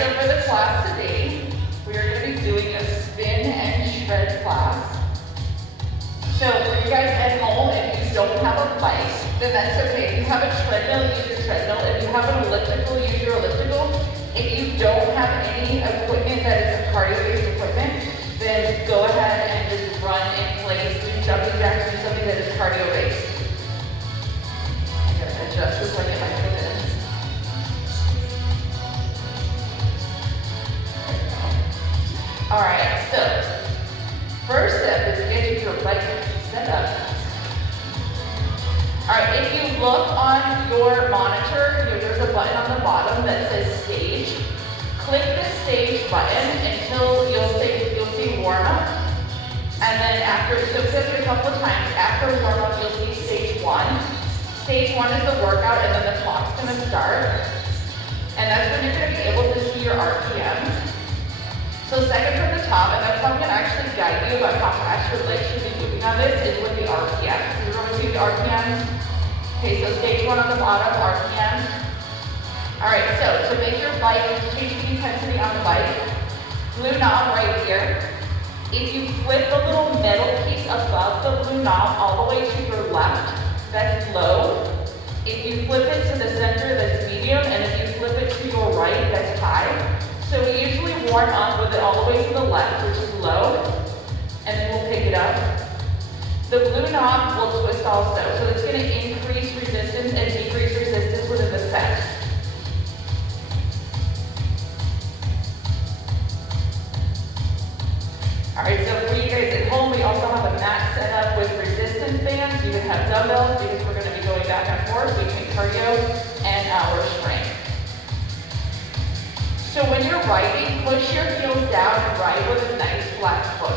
so for the class today, we are going to be doing a spin and shred class. So for you guys at home, if you don't have a bike, then that's okay. If you have a treadmill, use your treadmill. If you have an elliptical, use your elliptical. If you don't have any equipment that is a cardio-based equipment, then go ahead and just run in place, do jumping jacks, do something that is cardio-based. I'm going to adjust this like it might fit in. All right, so first step is getting your bike set up. All right, if you look on your monitor, there's a button on the bottom that says stage. Click the stage button until you'll see warm up. And then after, so click it a couple of times. After warm up, you'll see stage one. Stage one is the workout, and then the clock's gonna start. And that's when you're gonna be able to see your RPMs. So second from the top, and that's how I'm gonna actually guide you about how fast your legs should be moving on this, is with the RPMs. So you're going to see the RPMs. Okay, so stage one on the bottom, RPMs. All right, so to make your bike, change the intensity on the bike, blue knob right here. If you flip the little metal piece above the blue knob all the way to your left, that's low. If you flip it to the center, that's medium, and if you flip it to your right, that's high. So we usually warm up with it all the way to the left, which is low, and then we'll pick it up. The blue knob will twist also, so it's going to increase resistance and decrease resistance within the set. All right, so for you guys at home, we also have a mat set up with resistance bands. You can have dumbbells because we're going to be going back and forth between cardio and our strength. So when you're riding, push your heels down and ride with a nice flat foot.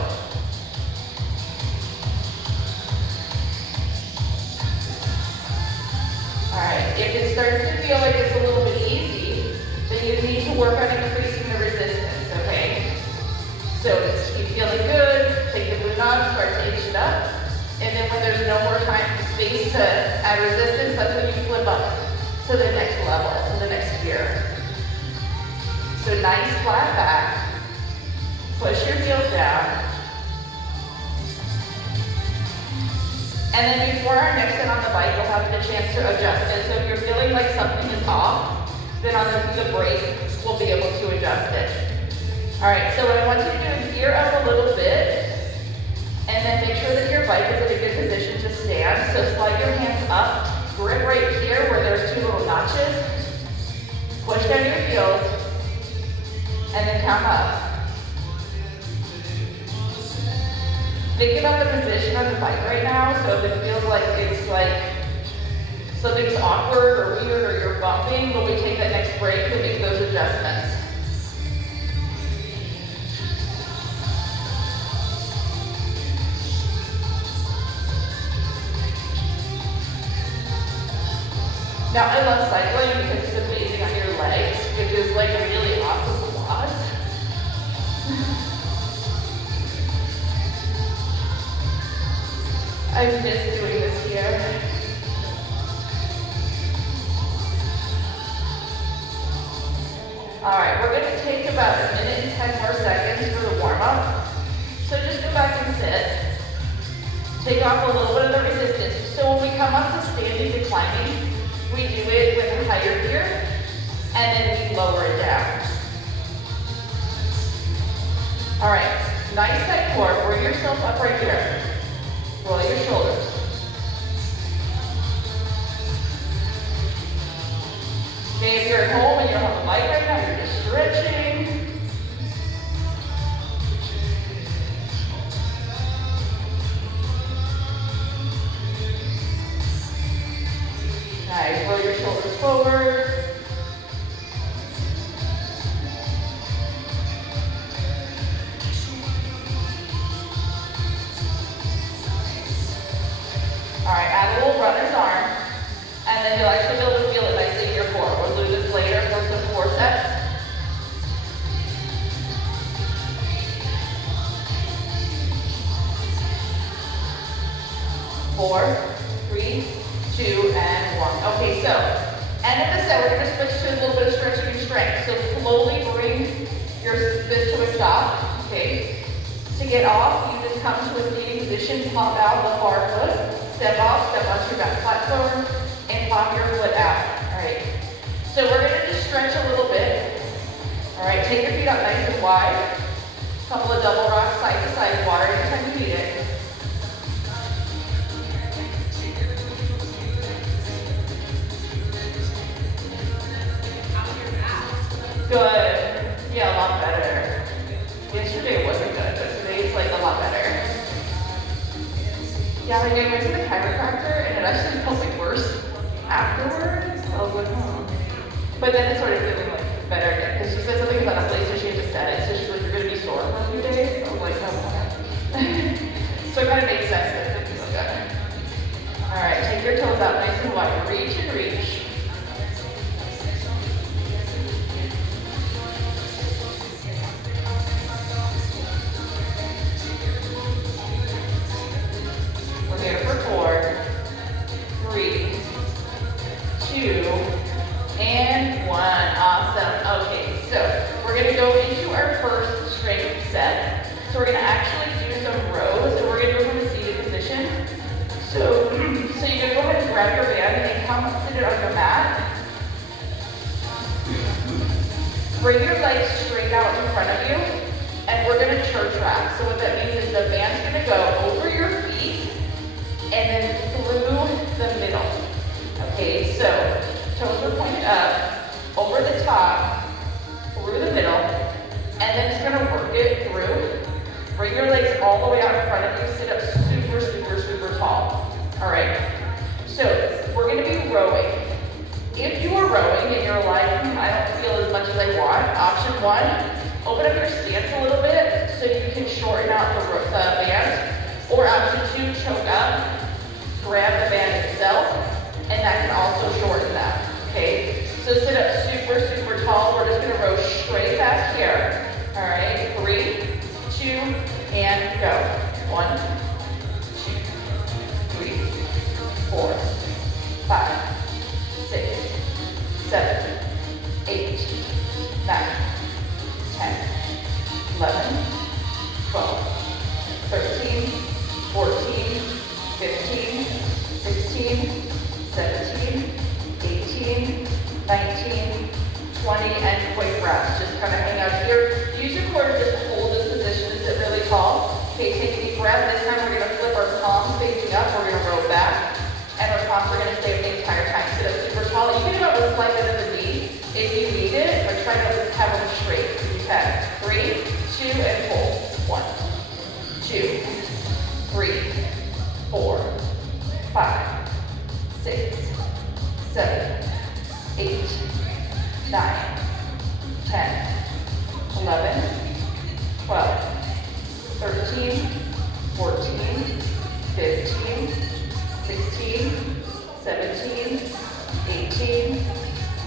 Alright, if it starts to feel like it's a little bit easy, then you need to work on increasing the resistance, okay? So keep feeling good, take the blue knob, start to inch it up, and then when there's no more time and space to add resistance, that's when you flip up to the next level, to the next gear. So nice flat back, push your heels down. And then before our next set on the bike, you'll have the chance to adjust it. So if you're feeling like something is off, then on the break, we'll be able to adjust it. All right, so what I want you to do is gear up a little bit, and then make sure that your bike is in a good position to stand. So slide your hands up, grip right here where there's two little notches, push down your heels, and then come up. Think about the position of the bike right now, so if it feels like it's like something's awkward or weird or you're bumping, when we take that next break to make those adjustments. Now I love cycling because it's amazing on your legs. It is like a really awesome quad. I miss doing this here. All right, we're going to take about 1 minute and 10 more seconds for the warm-up. So just go back and sit. Take off a little bit of the resistance. So when we come up to standing declining, we do it with a higher gear, and then we lower it down. All right, nice tight core. Bring yourself up right here. Roll your shoulders. Okay, if you're at home and you don't have a bike right now, you're just stretching. Nice, roll your shoulders forward. All right, add a little runner's arm, and then you'll actually be able to feel it nicely in your core. We'll do this later for stop, okay? To get off, you just come to a seating position, pop out the far foot, step onto your back platform, and pop your foot out. All right. So we're gonna just stretch a little bit. All right, take your feet up nice and wide. Couple of double rocks side to side, water anytime you need it. Good. Yeah, a lot better. Yesterday wasn't good, but today it's like a lot better. Yeah, like I went to the chiropractor and it actually felt like worse afterwards. I was like, But then it started feeling like better again because she said something about a place so she had to set it. So she's like, you're going to be sore for a few days. I was like, So it kind of makes sense that it feels good. All right, take your toes out nice and wide. Reach and reach. We're here for 4, 3, 2, and 1. Awesome. Okay, so we're going to go into our first strength set. So we're going to actually do some rows, and we're going to do it from a seated position. So you're going to go ahead and grab your band and come sit it on your mat. Bring your legs straight out in front of you, and we're going to church wrap. So what that means is the band's going to go over your feet and then through the middle. Okay, so toes are pointed up, over the top, through the middle, and then just going to work it through. Bring your legs all the way out in front of you. Sit up super, super, super tall. All right. So we're going to be rowing. If you are rowing and you're like, I don't feel as much as I want, option 1, open up your stance a little bit so you can shorten out the band. Or option 2, choke up, grab the band itself, and that can also shorten that. Okay. So sit up super, super tall. We're just going to row straight back here. All right. 3, 2, and go. 1, 2, 3, 4, 5, 6, 7, 8, 9, 10, 11, 12, 13, 14, 15, 16, 17, 18, 19, 20, and quick rest. Just kind of hang out here. Use your core to just hold this position to sit really tall. Okay, take a deep breath. This time we're going to flip our palms facing up. We're going to roll back. And our palms are going to stay up the entire time. Sit up super tall. You can do it with slight bit of the knee if you need it, or try to just have them straight. You can. 3, 2, and pull. 1, 2, 3, 4, 5, 6, 7, 8, 9, 10, 11, 12, 13, 14, 15, 16, 17, 18,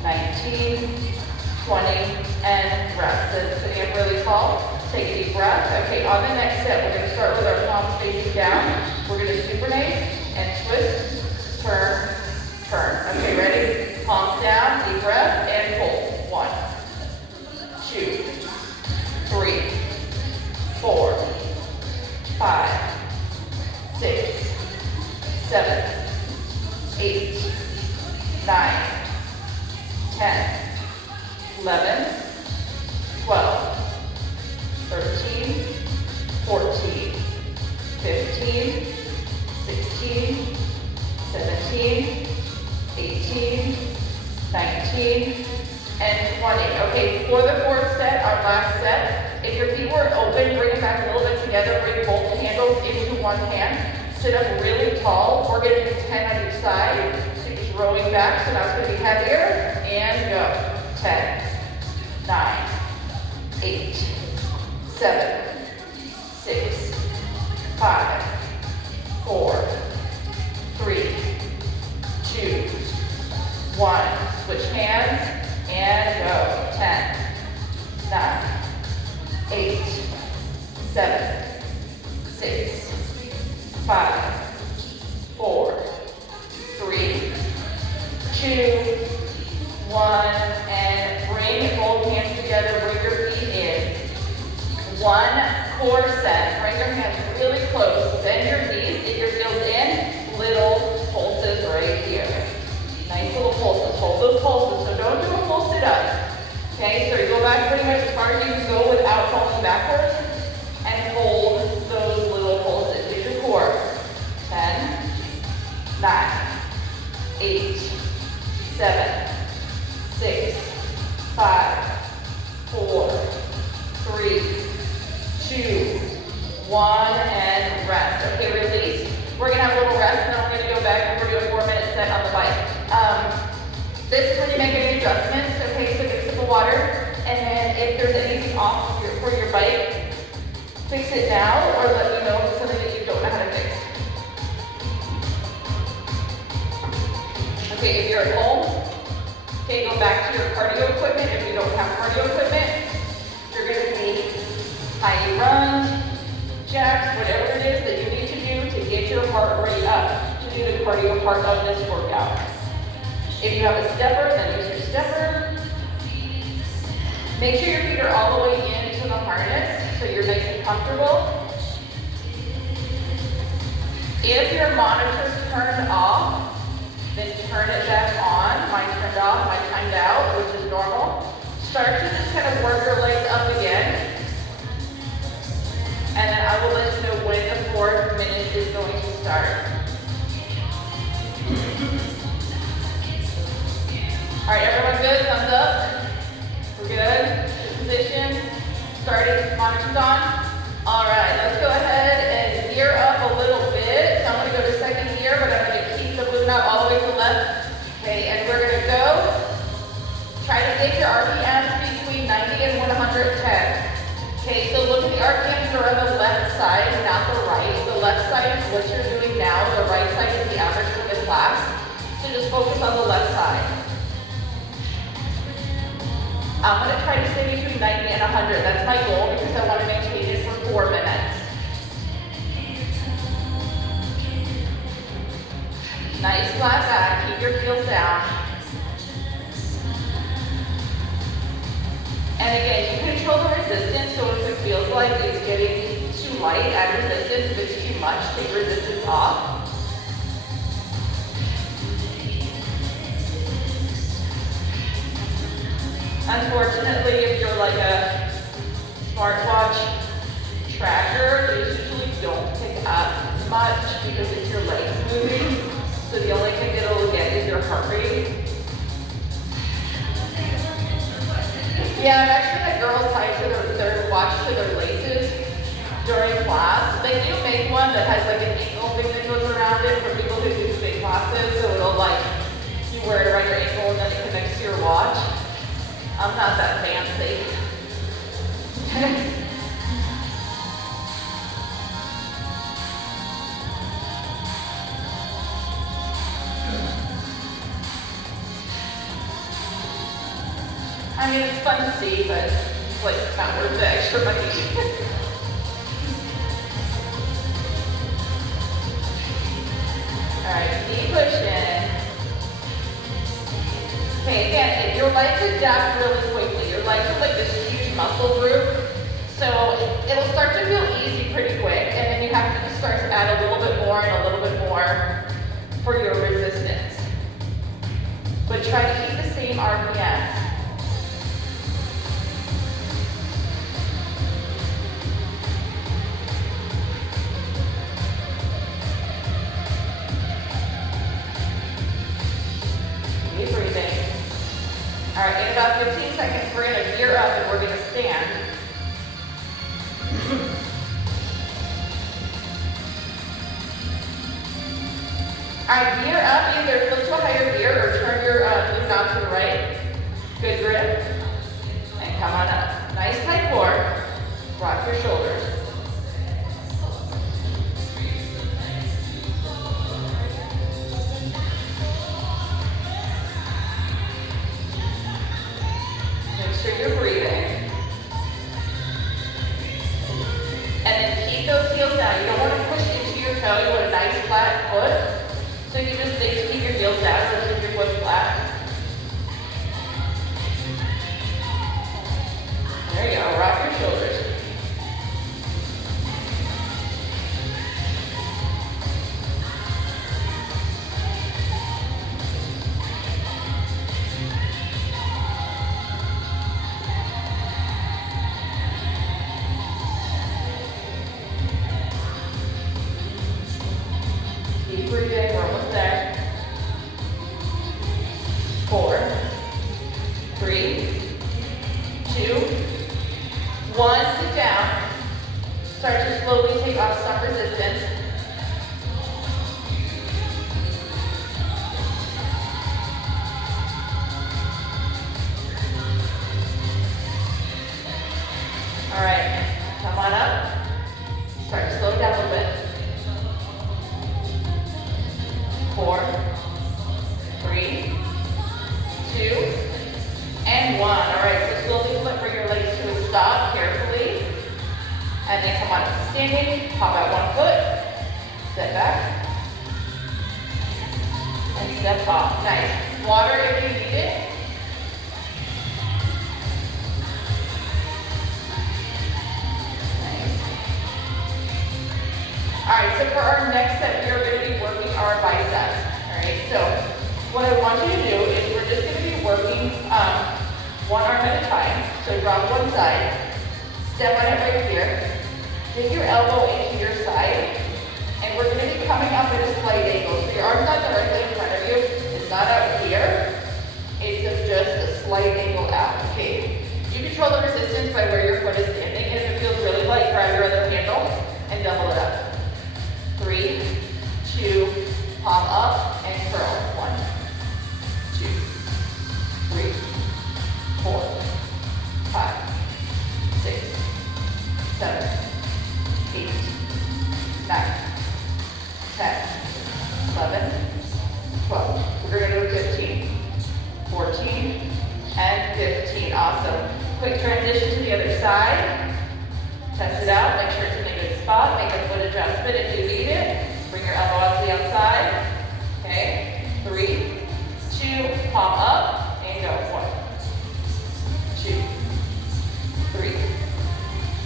19, 20, and rest. So sitting up really tall. Take a deep breath. Okay, on the next set, we're going to start with our palms facing down. We're going to supinate and twist, turn, turn. Okay, ready? Palms down, deep breath, and pull. 1, 2, 3, 4, 5, 6, 7, 8, 9, 10, 11, 12, 13, 14, 15, 16, 17, 18, 19, and 20. Okay, for the fourth set, our last set, if your feet weren't open, bring them back a little bit together, bring both handles into one hand, sit up really tall. We're going to do 10 on each side, so you're just rowing back, so now it's going to be heavier, and go. 10, 9, 8, 7, 6, 5, 4, 3, 2, 1. Switch hands and go. 10, 9, 8, 7, 6, 5, 4, 3, 2, 1, and bring both hands together. Bring your feet in. One core set. Bring your hands really close. Bend your knees, get your heels in. Little pulses right here. Nice little pulses. Hold those pulses. So don't do a full sit up. Okay, so you go back pretty much as far as you can go without falling backwards. And hold those little pulses. Get your core. 10, 9, 8, 7, 6, 5, 4, 3, 2, 1, and rest. Okay, release. We're gonna have a little rest, and then we're gonna go back and we're doing a 4-minute set on the bike. This is when you make any adjustments. Okay, so get a sip of water, and then if there's anything off for your bike, fix it now, or let me know if it's something that you don't know how to fix. Okay, if you're at home, okay, go back to your cardio equipment. If you don't have cardio equipment, you're gonna need high runs, jacks, whatever it is that you need to do to get your heart rate up to do the cardio part of this workout. If you have a stepper, then use your stepper. Make sure your feet are all the way into the harness so you're nice and comfortable. If your monitor's turned off, then turn it back on. Mine turned off, mine timed out, which is normal. Start to just kind of work your legs up again. And then I will let you know when the 4th minute is going to start. All right, everyone good? Thumbs up? We're good? Good position. Starting, monitors on. All right, let's go ahead and gear up a little bit. So I'm gonna go to 2nd gear, but I'm gonna keep the movement all the way to the left. Okay, and we're gonna go. Try to get your RPMs between 90 and 110. Okay, so look at the RPMs that are on the left side, not the right. The left side is what you're doing now. The right side is the average for the class. So just focus on the left side. I'm going to try to stay between 90 and 100. That's my goal because I want to maintain it for 4 minutes. Nice flat back. Keep your heels down. And again, you control the resistance, so if it feels like it's getting too light, add resistance. If it's too much, take resistance off. Unfortunately, if you're like a smartwatch tracker, they usually don't pick up much because it's your legs moving. So the only thing that it'll get is your heart rate. Yeah, I've actually had girls tie to their watch to their laces during class. They do make one that has like an ankle thing that goes around it for people who do spin classes. So it'll like, you wear it around your ankle and then it connects to your watch. I'm not that fancy. I mean, it's fun to see, but it's like not worth the extra money. All right, keep pushing. Okay, again, if your legs adapt really quickly. Your legs are like this huge muscle group, so it'll start to feel easy pretty quick, and then you have to just start to add a little bit more and a little bit more for your resistance. But try to keep the same RPMs. Keep breathing. All right, in about 15 seconds, we're gonna gear up and we're gonna stand. All right, gear up, either flip to a higher gear or turn your glute knob to the right. Good grip. And come on up. Nice tight core. Rock your shoulders. Make sure you're breathing. And then keep those heels down. You don't want to push into your toe. You want a nice flat foot. So you just keep your heels down, so keep your foot flat. 1, sit down. Start to slowly take off some resistance. All right, come on up. Start to slow down a little bit. 4, 3, 2, and 1. All right, so slowly bring your legs to a stop carefully. And then come on up to standing, pop out one foot, step back, and step off. Nice. Water if you need it. Nice. All right, so for our next set, we are going to be working our biceps. All right, so what I want you to do is we're just going to be working one arm at a time. So drop one side, step on it right here. Take your elbow into your side, and we're going to be coming up at a slight angle. So your arm's not directly in front of you. It's not out here. It's just a slight angle out. Okay. You control the resistance by where your foot is standing, and if it feels really light, grab your other handle and double it up. 3, 2, palm up and curl. 1, 2, 3, 4, 5, 6, 7, 8, 9, 10, 11, 12. We're going to do 15, 14, and 15. Awesome. Quick transition to the other side. Test it out. Make sure it's in a good spot. Make a foot adjustment if you need it. Bring your elbow out to the outside. Okay. 3, 2, palm up, and go. 1, 2, 3,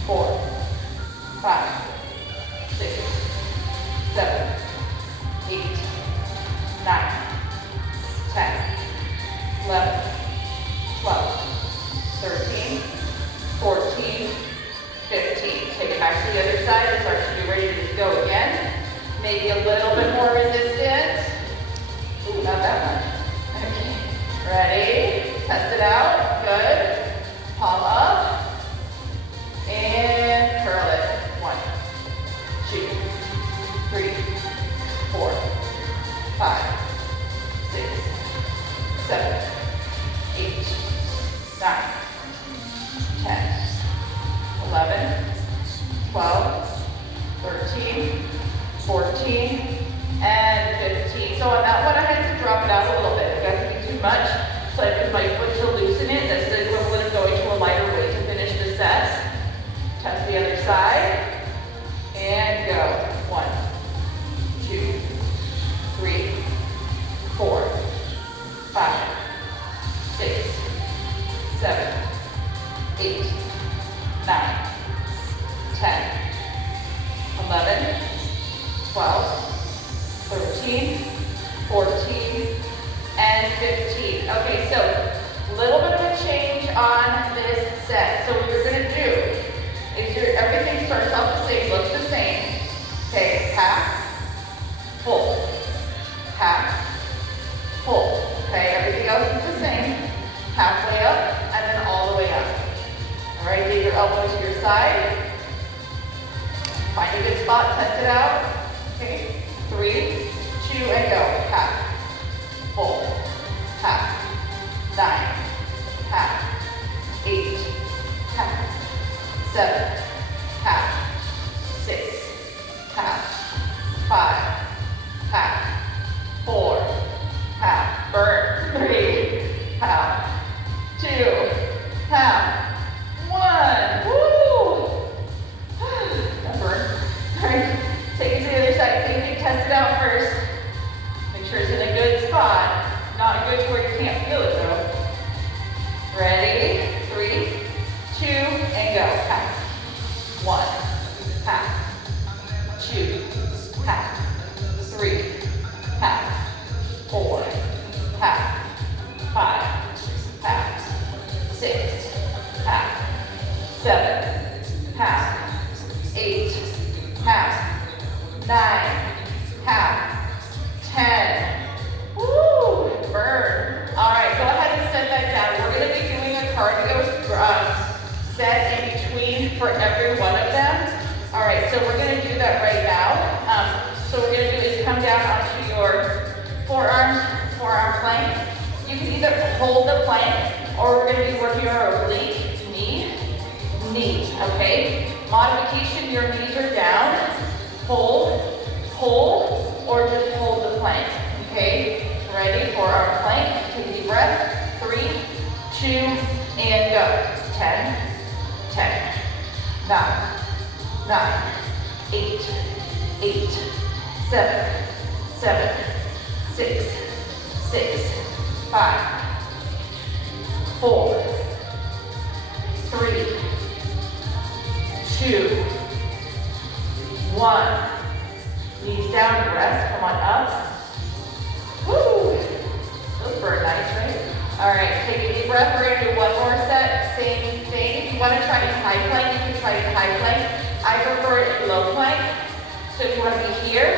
4, 5, 6, 7, 8, 9, 10, 11, 12, 13, 14, 15. Take it back to the other side and start to be ready to just go again. Maybe a little bit more resistance. Ooh, not that much. Okay. Ready? Test it out. Good. Palm up. And curl it. 1, 2, 3, 4, 5, 6, 7, 8, 9, 10, 11, 12, 13, 14, and 15. So on that one, I had to drop it out a little bit. If that's too much, so I put my foot to loosen it. That's the equivalent of going to a lighter weight to finish the set. Test the other side, and go. 1, 2, 3, 4, 5, 6, 7, 8, 9, 10, 11, 12, 13, 14, and 15. Okay, so a little bit of a change on this set. So what you're going to do is everything starts off the same, looks the same. Okay, half, full, half, full. Okay, everything else is the same. Halfway up, and then all the way up. All right, get your elbow to your side. Find a good spot, test it out. Okay, 3, 2, and go. Half, full, half, 9, half, 8, half, 7, half, 6, half, 5, half, 4, half, burn, 3, half, 2, half, 1. Woo! That burn. All right, take it to the other side. Same thing, test it out first. Make sure it's in a good spot. Not good to where you can't feel it though. Ready? 3, 2, and go. Half. 1, half. 2, half. 3, half. 4, half. 5, half. 6, half. 7, half. 8, half. 9, half. 10. Woo! Burn. All right, go ahead and set that down. We're going to be doing a cardio set in between for every one of them. All right, so we're gonna do that right now. So what we're gonna do is come down onto your forearm plank. You can either hold the plank or we're gonna be working our oblique, knee, knee, okay? Modification, your knees are down, hold, or just hold the plank, okay? Ready for our plank, take a deep breath, 3, 2, and go. 10, 10, 9, 9, 8, 7, 6, 5, 4, 3, 2, 1. Knees down, rest, come on up. Woo! Those burn nice, right? All right, take a deep breath. We're gonna do one more set, same thing. If you wanna try in high plank, you can try in high plank. I prefer it in low plank. So if you wanna be here,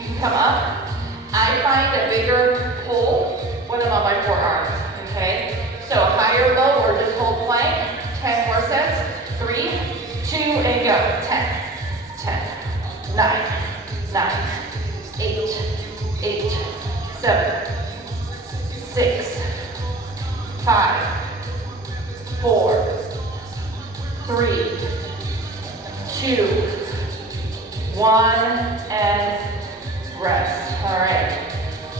you can come up. I find a bigger pull when I'm on my forearms, okay? So high or low, or just hold plank. 10 more sets. 3, 2, and go. 10, 10, 9, 9, 8, 7, 6, 5, 4, 3, 2, 1, and rest. All right.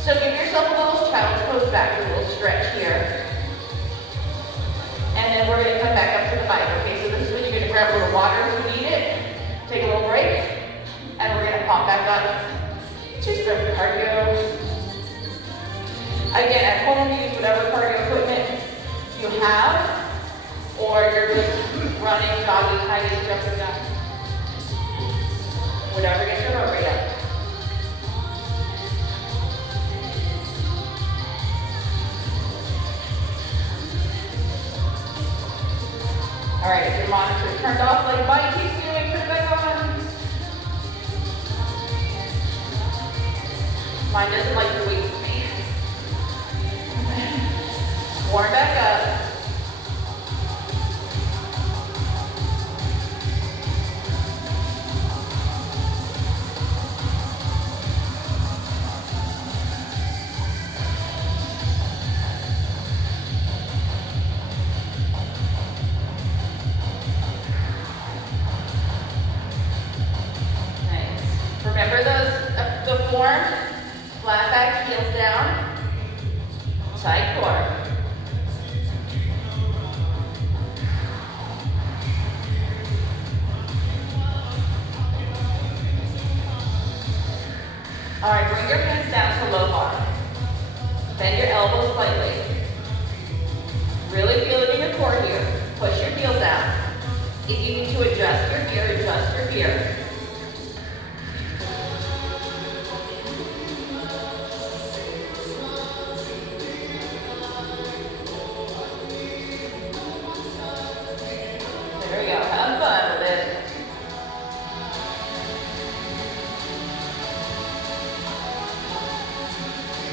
So give yourself a little child's pose back, a little stretch here. And then we're going to come back up to the bike. Okay, so this is when you're going to grab a little water if you need it. Take a little break. And we're going to pop back up to some cardio. Again, at home, use whatever cardio equipment you have, or you're just running, jogging, hiking, jumping up. Whatever gets your heart rate up. All right, if your monitor turned off like mine keeps doing, put it back on. Mine doesn't like to wait for me. Warm back up. Remember the form, flat back, heels down, tight core. All right, bring your hands down to low bar. Bend your elbows slightly. Really feel it in your core here. Push your heels down. If you need to adjust your gear, adjust your gear. There we go, have fun with it.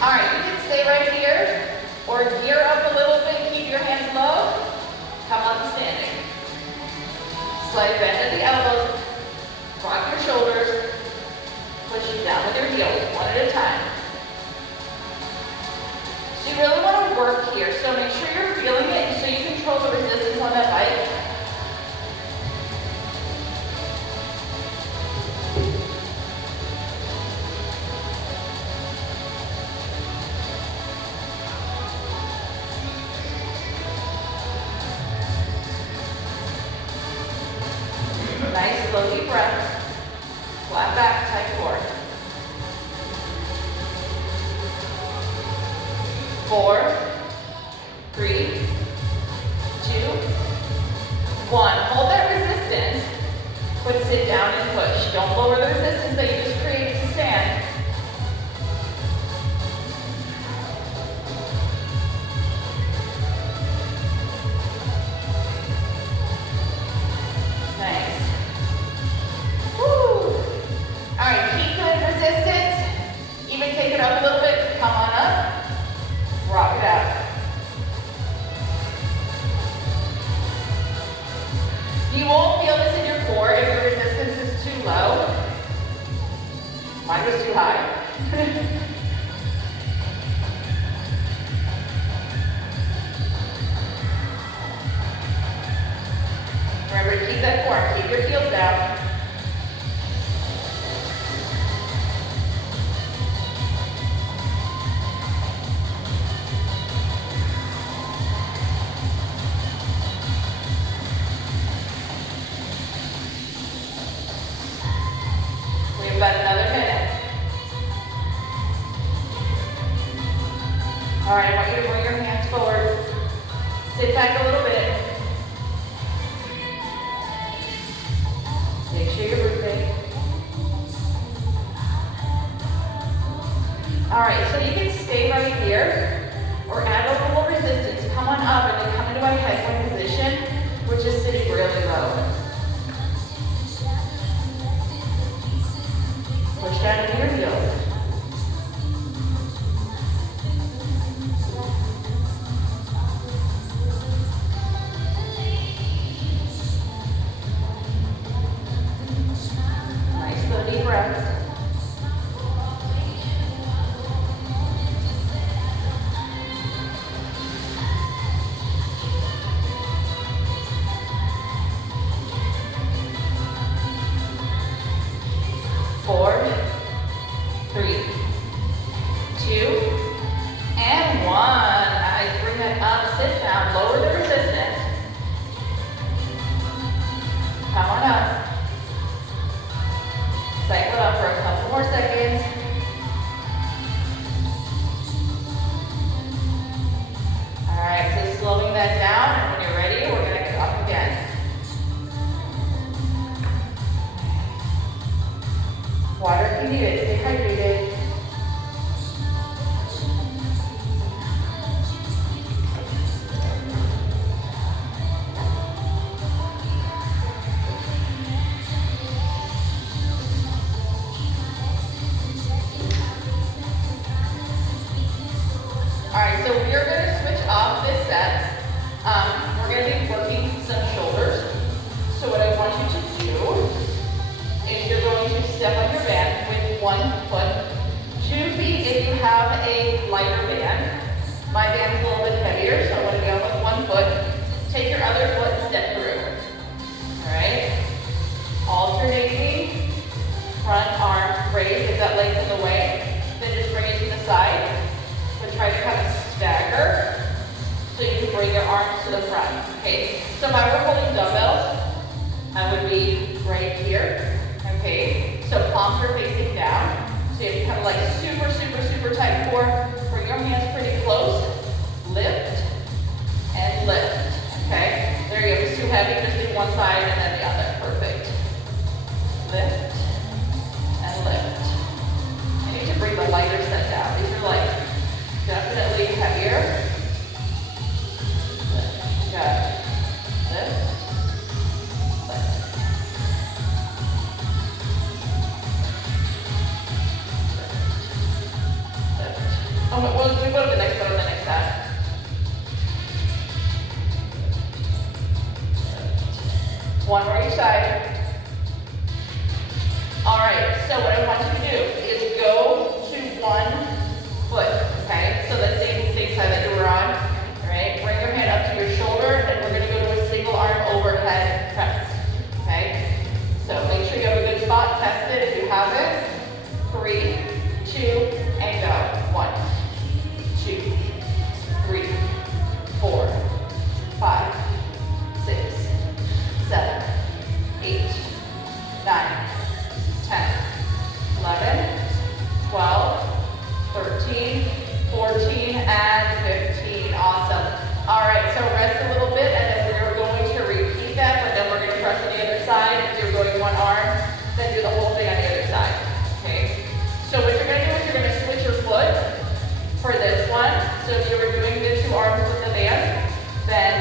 All right, you can stay right here or gear up a little bit, keep your hands low, come up to standing. Slight bend at the elbows, rock your shoulders, push you down with your heels, one at a time. So you really want to work here, so make sure you're feeling it so you control the resistance on that bike. Nice, slow, deep breath. Flat back, tight core. 4, 3, 2, 1. Hold that resistance, but sit down and push. Don't lower the resistance that you just created to stand. Nice. Woo! All right, keep good resistance. Even take it up a little bit. Come on up. Rock it out. You won't feel too low. Mine was too high. Remember to keep that form, keep your heels down. We've got another minute. All right, I want you to bring your hands forward. Sit back a little bit. Make sure you're breathing. All right, so you can stay right here or add a little resistance. Come on up and then come into a headwind position, which is sitting really low. Push down into your heels. Nice slow deep breaths. Water if you need it, stay hydrated. Alright, so we're going to switch off this set. We're going to be working some shoulders. So what I want you to do is you're going to step on your band with 1 foot, 2 feet if you have a lighter band. My band's a little bit heavier, so I want to go with 1 foot. Take your other foot and step through. Alright? Alternating front arm raise if that leg's in the way. Then just bring it to the side. But try to kind of stagger so you can bring your arms to the front. Okay? So if I were holding dumbbells, I would be right here. Okay, so palms are facing down. So you have to kind of like super, super, super tight core. Bring your hands pretty close. Lift and lift. Okay, there you go. If it's too heavy, just do one side and then the other. Perfect. Lift and lift. I need to bring the lighter set down. These are like definitely heavier. Lift. Good. Lift. We'll go to the next one on the next side. One more each side. All right, so what I want you to do is go to 1 foot, okay? So let's say the same side that you were on, all right? Bring your hand up to your shoulder, and we're gonna go to a single arm overhead press, okay? So make sure you have a good spot, test it if you have it. 3, 2, and go. 1, 2, 3, 4, 5, 6, 7, 8, 9, 10, 11, 12, 13, 14, and 15. Awesome. All right, so rest a little bit, and then we're going to repeat that, but then we're going to press on the other side. If you're going one arm, then do the whole thing on the other side. Okay? So what you're going to do is you're going to switch your foot for this one. So if you were doing the 2 arms with the band, then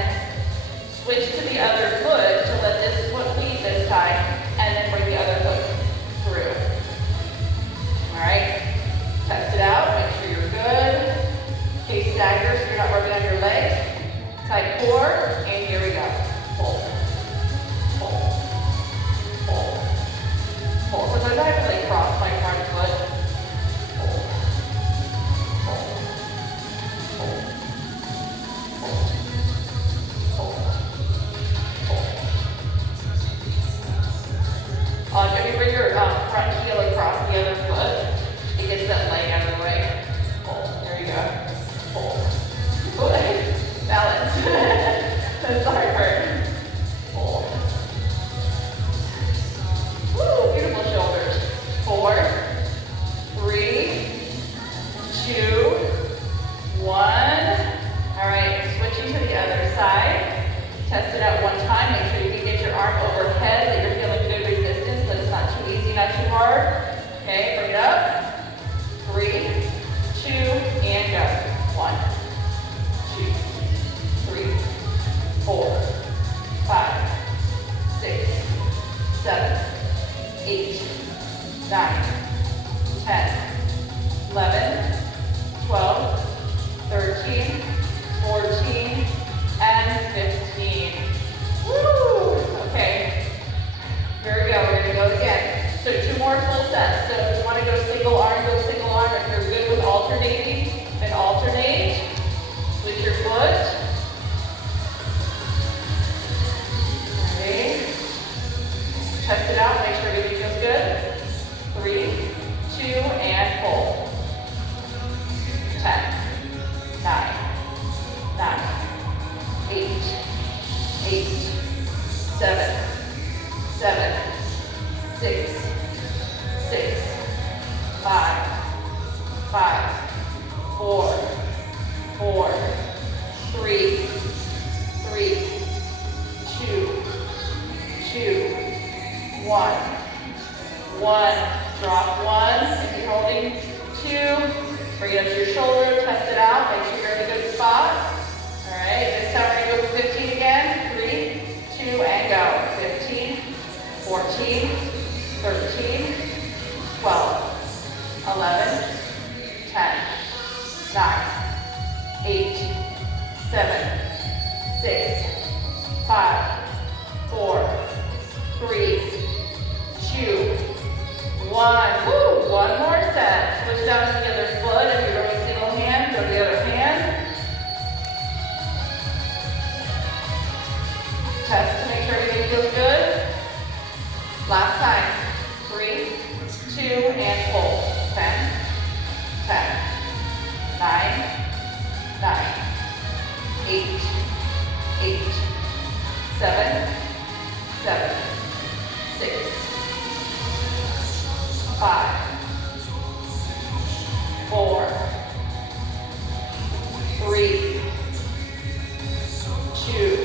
switch to the other foot to let this foot lead this time, and then bring the other foot through. All right? Test it out. Make sure you're good. Okay, stagger so you're not rubbing on your legs. Tight core, and here we go. Pull, pull, pull, Test it out one time. Make sure you can get your arm overhead, that you're feeling good resistance, that it's not too easy, not too hard. Okay, bring it up. 3, 2, and go. 1, 2, 3, 4, 5, 6, 7, 8, 9, 10, 11, 12, 13, 14, and 15. Woo! Okay. Here we go. We're going to go again. So 2 more full sets. So if you want to go single arm, go single arm. If you're good with alternating, then alternate with your foot. Okay. Test it out. Make sure everything feels good. 3, 2, and pull. 10, 9, 8, 7, 6, 5, 4, 3, 2, 1. Drop 1. If you're holding 2, bring it up to your shoulder, test it out, make sure you're in a good spot. All right, this time we're going to go for 15 again. 3, 2, and go. 15, 14, 13, 12, 11, 10, 9, 8, 7, 6, 5, 4, 3, 2, 1. Woo! One more set. Switch down to the other foot. If you're going single hand, go to the other hand. Test to make sure everything feels good. Last time. 3, 2, and pull. 10, 9, 8, 7, 6, 5, 4, 3, 2,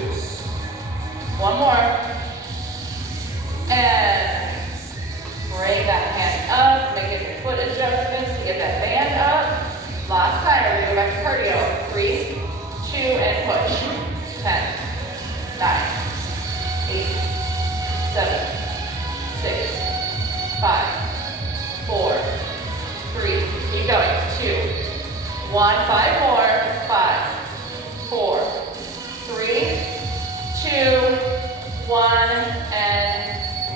one more, and bring that hand up, make your foot adjustments to get that band up. Last time, we're going to go back to cardio. 3, 2, and push. 10, 9, 8, 7, 6, 5, 4, 3, keep going, 2, 1, 5 more, 5, 4, 3, 2, 1, and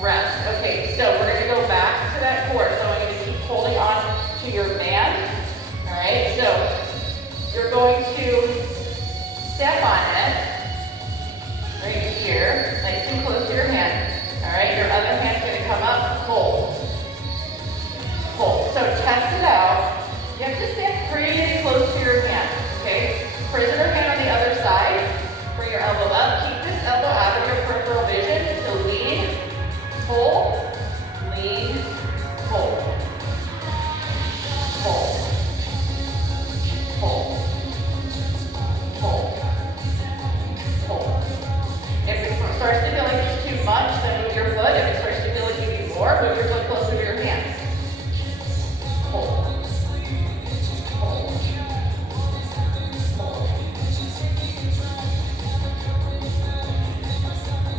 rest. Okay, so we're going to go back to that core, so I'm going to keep holding on to your band, all right, so you're going to step on it, right here, nice and close to your hand, all right, your other hand's going to come up, hold. So test it out. You have to stand pretty close to your hand, okay? Prisoner hand on the other side. Bring your elbow up. Keep this elbow out of your peripheral vision. So lean, pull, pull, pull, pull, pull. If it starts to feel like it's too much, then move your foot. If it starts to feel like you need more, move your foot closer to your hand.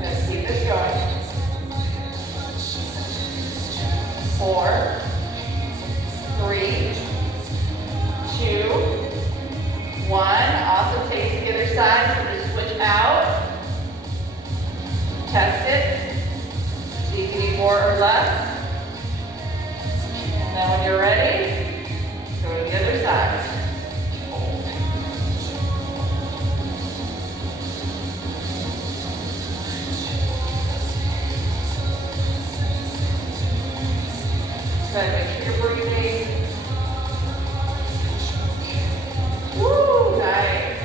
Let's keep this going. 4, 3, 2, 1. Awesome. Take it to the other side. So just switch out. Test it. See if you need more or less. And then when you're ready, go to the other side. Good, make sure you're breathing. Woo, nice.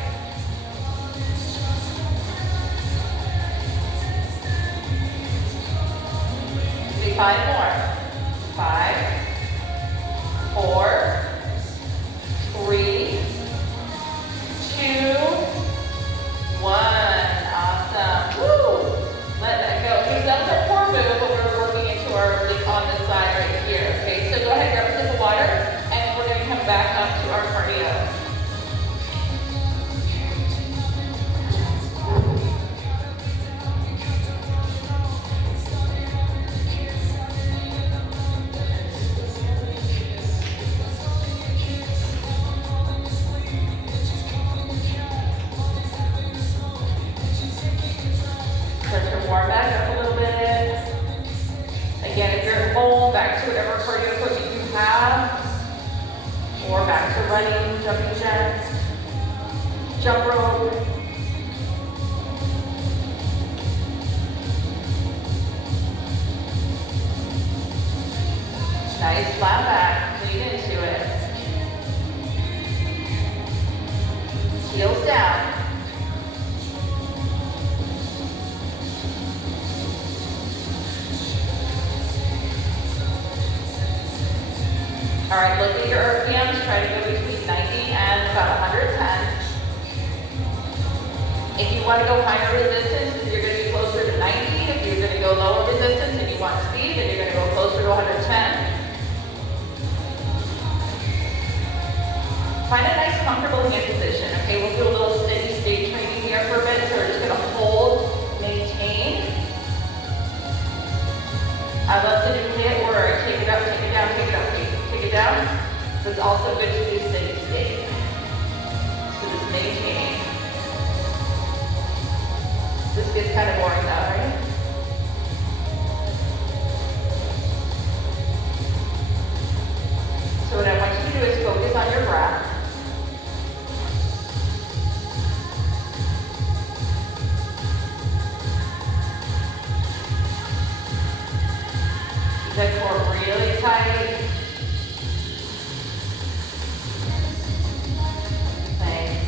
Maybe 5 more. 5, 4, 3, 2, 1. Awesome. to whatever cardio equipment you have, or back to running, jumping jacks, jump rope. Nice flat back, lean into it. Heels down. All right, look at your RPMs, try to go between 90 and about 110. If you want to go higher resistance, you're going to be closer to 90. If you're going to go lower resistance and you want speed, then you're going to go closer to 110. Find a nice comfortable hand position, okay? We'll do a little steady state training here for a bit, so we're just going to hold, maintain. I love to do hit or take it up, take it down, take it up, take it down. So it's also good to do steady state. So just maintain. This gets kind of boring now, right? So what I want you to do is focus on your breath. Keep that core really tight. Thanks.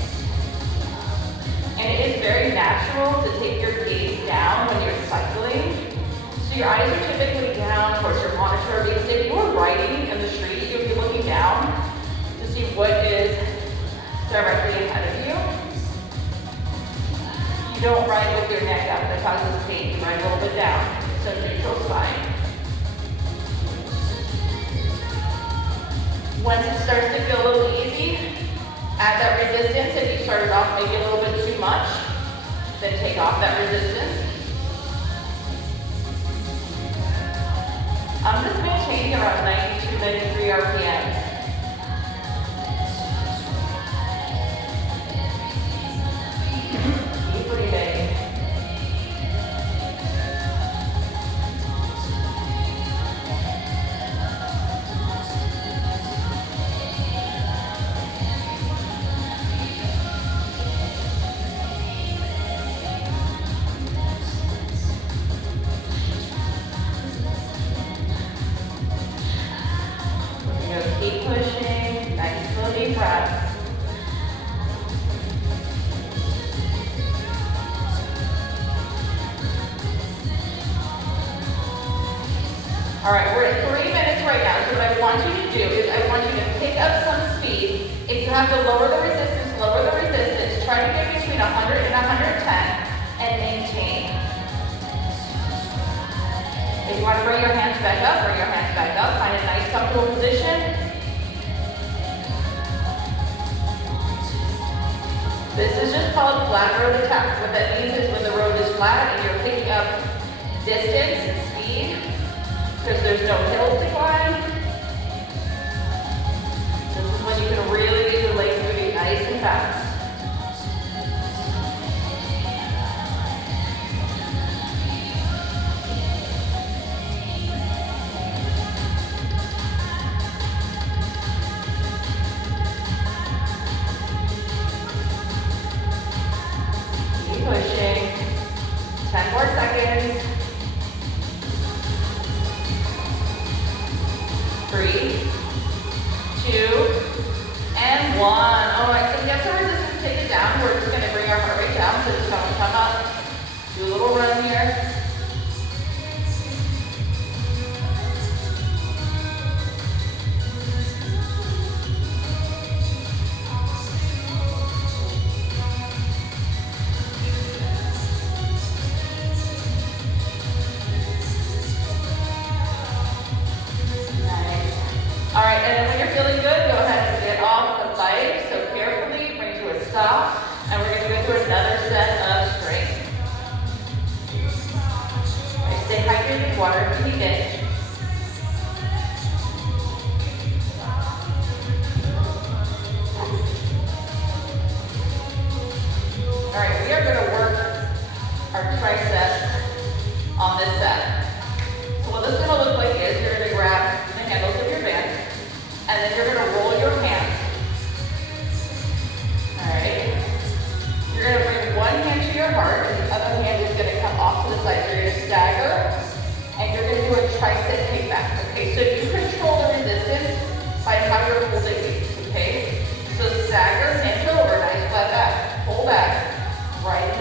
And it is very natural to take your gaze down when you're cycling. So your eyes are typically down towards your monitor, because if you are riding in the street, you'll be looking down to see what is directly ahead of you. You don't ride with your neck up, that causes pain. You ride a little bit down, so neutral spine. Once it starts to feel a little easy, add that resistance. If you started off maybe a little bit too much, then take off that resistance. I'm just maintaining around 92, 93 RPMs. Keep breathing. Keep pushing, nice slow deep breaths. All right, we're at 3 minutes right now, so what I want you to do is I want you to pick up some speed. If you have to lower the resistance, lower the resistance. Try to get between 100 and 110 and maintain. If you want to bring your hands back up, bring your hands back up. Find a nice comfortable position. This is just called flat road attack. What that means is when the road is flat and you're picking up distance and speed, because there's no hills to climb, this is when you can really get your legs moving nice and fast. Pushing. 10 more seconds.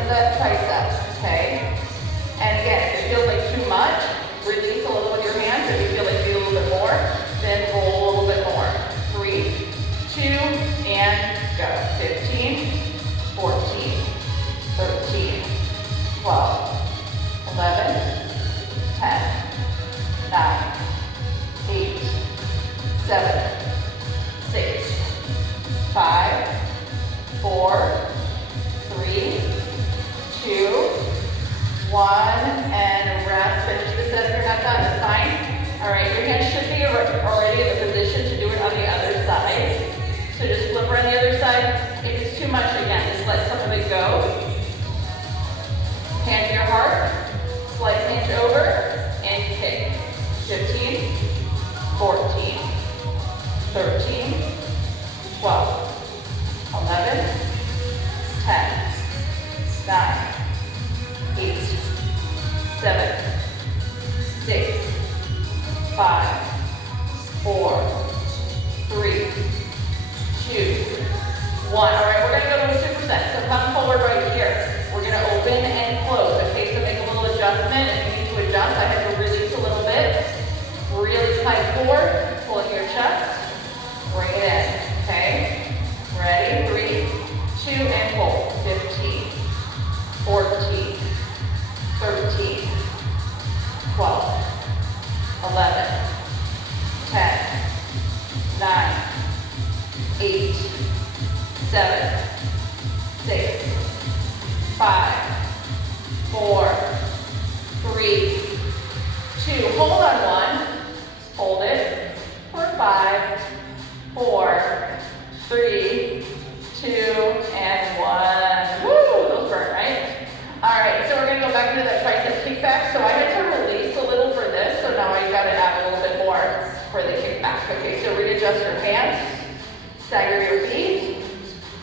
that tricep, okay? And again, if it feels like too much, release a little with your hands. If you feel like you need a little bit more, then roll a little bit more. 3, 2, and go. 15, 14, 13, 12, 11, 10, 9, 8, 7, 6, 5, 4, 3, 2, 1, and rest. Finish the set if you're not done, that's fine. All right, your hands should be already in the position to do it on the other side. So just flip around the other side. If it's too much, again, just let some of it go. Hand to your heart, slight hinge over, and kick. 15, 14, 13, 12, 11, 10, 9, 8, 7, 6, 5, 4, 3, 2, 1. All right, we're going to go to a superset. So come forward right here. We're going to open and close. Okay, so make a little adjustment. If you need to adjust, I have to release a little bit. Really tight core. Pull in your chest. Bring it in. Okay, ready? 3, 2, and hold. 15, 14, 13, 12, 11, 10, 9, 8, 7, 6, 5, 4, 3, 2. Hold on 1. Hold it for 5, 4, 3, 2, and 1. Woo! Those burn, right? All right, so we're going to go back into that tricep kickback. So I had to release a little for this, so now I got to add a little bit more for the kickback. Okay, so readjust your hands. Stagger your feet.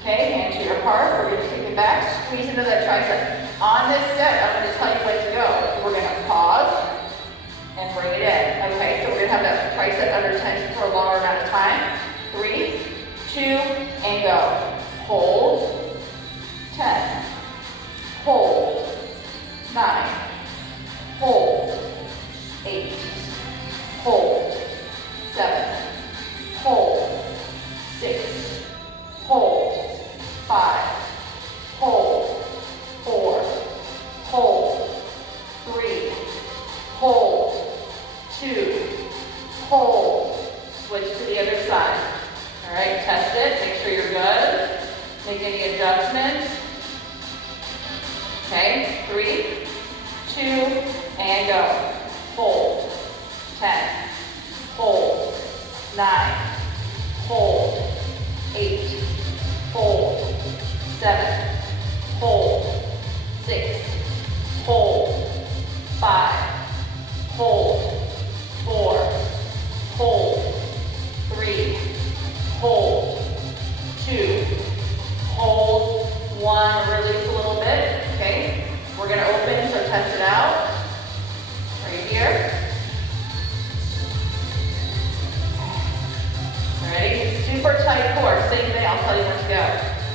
Okay, hands to your heart. We're going to kick it back. Squeeze into that tricep. On this set, I'm going to tell you when to go. We're going to pause and bring it in. Okay, so we're going to have that tricep under tension for a longer amount of time. 3, 2, and go. Hold. 10. Hold. 9. Hold. 8. Hold. 7. Hold. 6. Hold. 5. Hold. 4. Hold. 3. Hold. 2. Hold. Switch to the other side. All right, test it. Make sure you're good. Make any adjustments. Okay, 3, 2, and go. Hold. 10. Hold. 9. Hold. 8. Hold. 7. Hold. 6. Hold. 5. Hold. 4. Hold. 3. Hold. 2. Hold. 1. Release a little bit. Okay. We're going to open, so test it out. Right here. Ready? Super tight core. Same thing. I'll tell you when to go.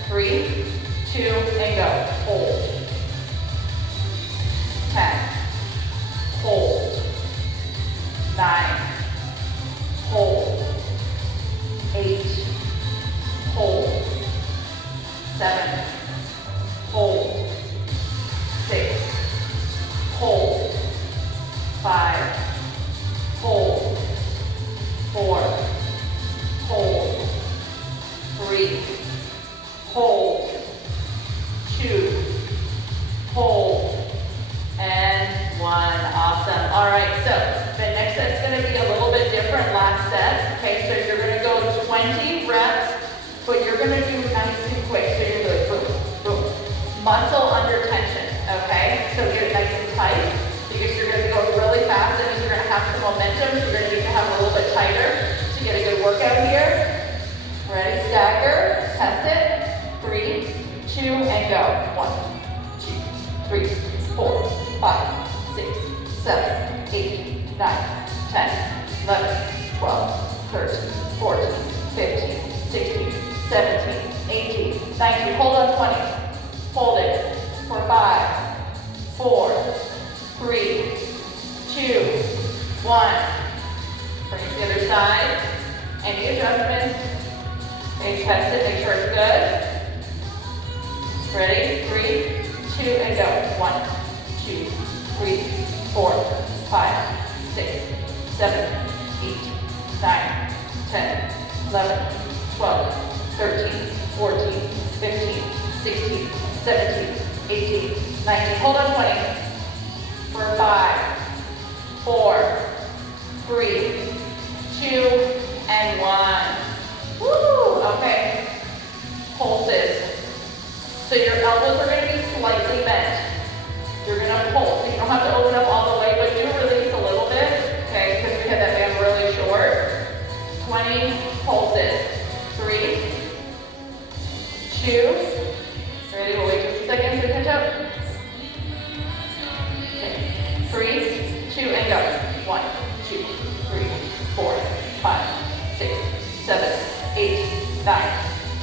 3, 2, and go. Hold. 10. Hold. 9. Hold. 8. Hold. 7. Hold. 6. Hold. 5. Hold. 4. Hold. 3. Hold. 2. Hold. And 1. Awesome. All right, so the next set's going to be a little bit different. Last set. Okay, so you're going to go 20 reps, but you're going to do nice and quick. So you're going to go boom, boom. Muscle under tension. Okay, so get it nice and tight because you're going to go really fast. That means you're going to have some momentum. So you're going to need to have a little bit tighter to get a good workout here. Ready? Stagger. Test it. 3, 2, and go. 1, 2, 3, 4, 5, 6, 7, 8, 9, 10, 11, 12, 13, 14, 15, 16, 17, 18, 19. Hold on 20. Hold it for 5. go. 1, 2, 3, 4, 5, 6, 7, 8, 9, 10, 11, 12, 13, 14, 15, 16, 17, 18, 19. Hold on 20. For 5, 4, 3, 2, and 1. Woo! Okay. Pulses. So your elbows are going to be slightly bent. You're going to pulse. So you don't have to open up all the way, but do release a little bit, okay, because we had that band really short. 20 pulses. 3, 2, ready? We'll wait just a second to catch up. Okay. 3, 2, and go. 1, 2, 3, 4, 5, 6, 7, 8, 9,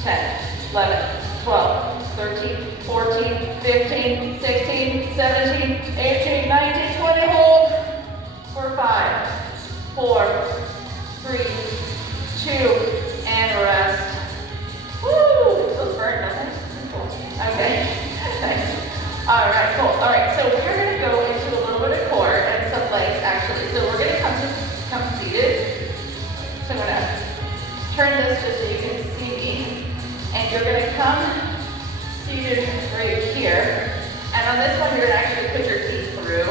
10, 11, 12, 13, 14, 15, 16, 17, 18, 19, 20, hold for 5, 4, 3, 2, and rest. Woo! Those burn, doesn't it? Cool. Okay, nice. All right, cool. All right, so we're going to go into a little bit of core and some legs, actually. So we're going to come seated. So I'm going to turn this just so you can see me. And you're going to come seated right here. And on this one, you're going to actually put your feet through.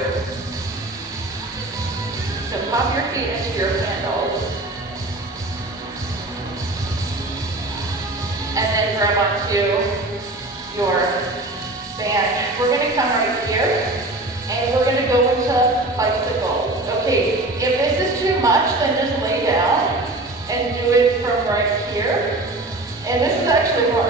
So pop your feet into your handles. And then grab onto your band. We're going to come right here. And we're going to go into bicycles. Okay, if this is too much, then just lay down and do it from right here. And this is actually more